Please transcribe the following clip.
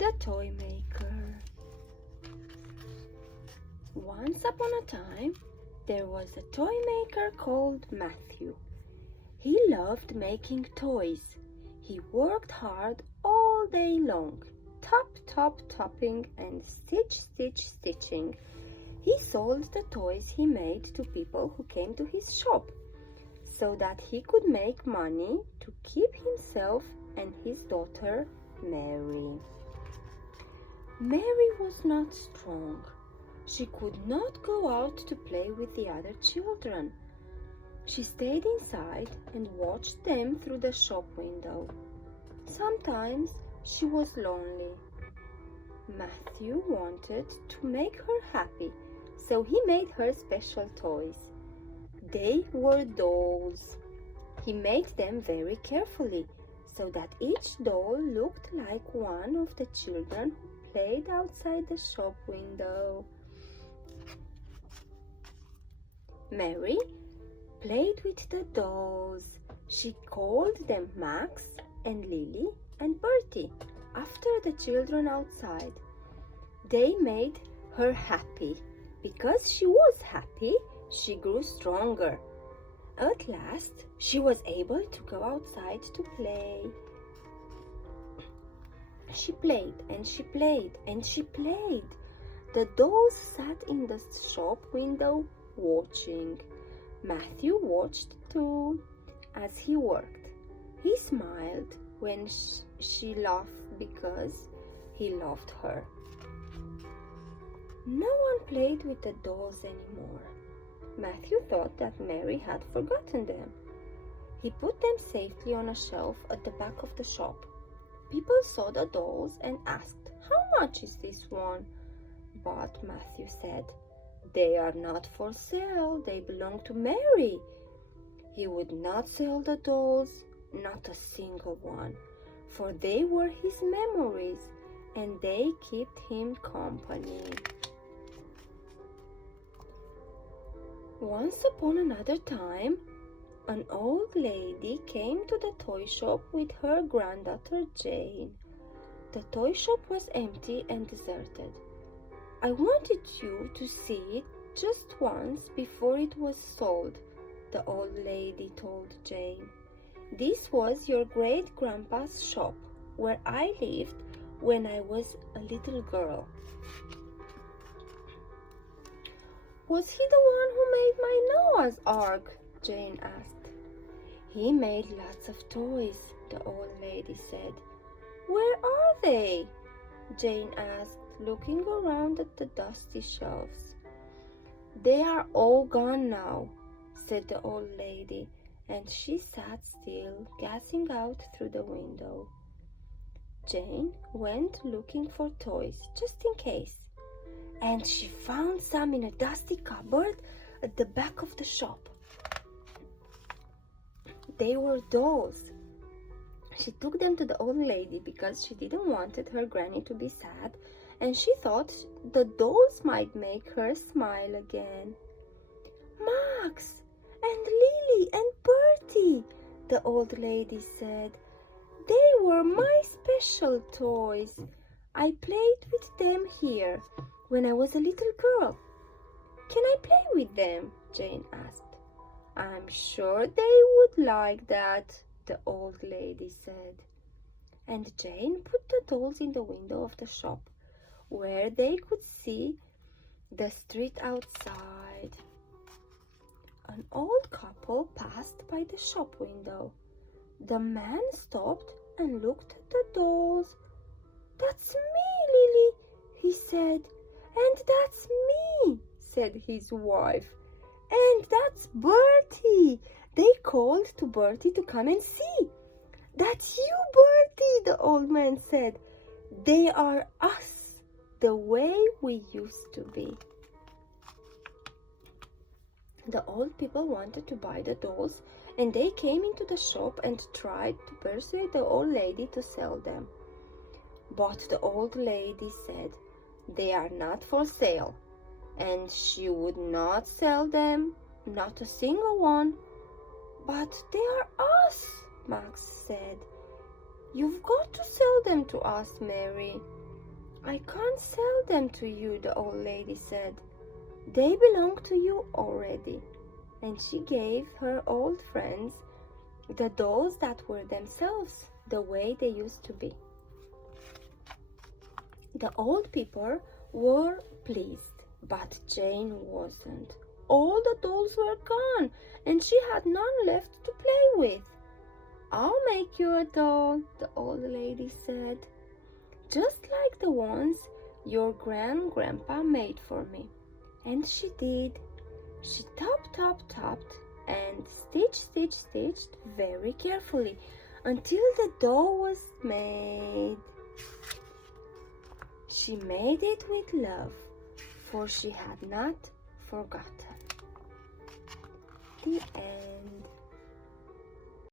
The Toy Maker. Once upon a time, there was a toy maker called Matthew. He loved making toys. He worked hard all day long, topping and stitching. He sold the toys he made to people who came to his shop, so that he could make money to keep himself and his daughter Mary. Mary was not strong. She could not go out to play with the other children. She stayed inside and watched them through the shop window. Sometimes she was lonely. Matthew wanted to make her happy, so he made her special toys. They were dolls. He made them very carefully, so that each doll looked like one of the children who played outside the shop window. Mary played with the dolls. She called them Max and Lily and Bertie after the children outside. They made her happy. Because she was happy, she grew stronger. At last, she was able to go outside to play. She played and she played and she played. The dolls sat in the shop window watching. Matthew watched too as he worked. He smiled when she laughed because he loved her. No one played with the dolls anymore. Matthew thought that Mary had forgotten them. He put them safely on a shelf at the back of the shop. People saw the dolls and asked, "How much is this one?" But Matthew said, "They are not for sale. They belong to Mary." He would not sell the dolls, not a single one, for they were his memories and they kept him company. Once upon another time, an old lady came to the toy shop with her granddaughter Jane. The toy shop was empty and deserted. "I wanted you to see it just once before it was sold," the old lady told Jane. "This was your great-grandpa's shop, where I lived when I was a little girl." "Was he the one who made my Noah's Ark?" Jane asked. "He made lots of toys," the old lady said. "Where are they?" Jane asked, looking around at the dusty shelves. "They are all gone now," said the old lady, and she sat still, gazing out through the window. Jane went looking for toys, just in case, and she found some in a dusty cupboard at the back of the shop. They were dolls. She took them to the old lady because she didn't want her granny to be sad, and she thought the dolls might make her smile again. "Max and Lily and Bertie," the old lady said. "They were my special toys. I played with them here when I was a little girl." "Can I play with them?" Jane asked. "I'm sure they would like that," the old lady said. And Jane put the dolls in the window of the shop, where they could see the street outside. An old couple passed by the shop window. The man stopped and looked at the dolls. "That's me, Lily," he said. "And that's me," said his wife. "And that's Bertie." They called to Bertie to come and see. "That's you, Bertie," the old man said. "They are us, the way we used to be." The old people wanted to buy the dolls, and they came into the shop and tried to persuade the old lady to sell them. But the old lady said they are not for sale, and she would not sell them, not a single one. "But they are us," Max said. "You've got to sell them to us, Mary." I can't sell them to you, the old lady said. They belong to you already. And she gave her old friends the dolls that were themselves the way they used to be. The old people were pleased, but Jane wasn't. All the dolls were gone, and she had none left to play with. I'll make you a doll, the old lady said, just like the ones your grandpa made for me. And she did. She topped, and stitched very carefully until the doll was made. She made it with love, for she had not forgotten. The end.